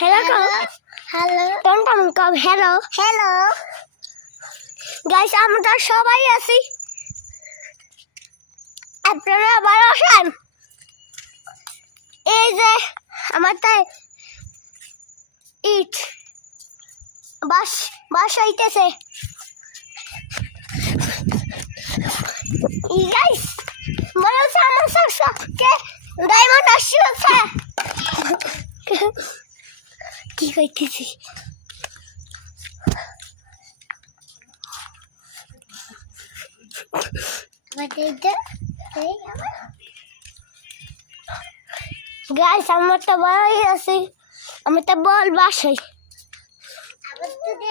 Hello. Hello Don't come. Hello. Hello Guys, আমরা সবাই আছি। আপনারা ভালো আছেন? এই যে আমার তাই ইট বাস হইতেছে। Guys, মনে হচ্ছে আমার সবকে ডায়মন্ড আসছে। কি কইতেছি? Guys, আমার তো বড়ই আছে। আমি তো বল বাসাই।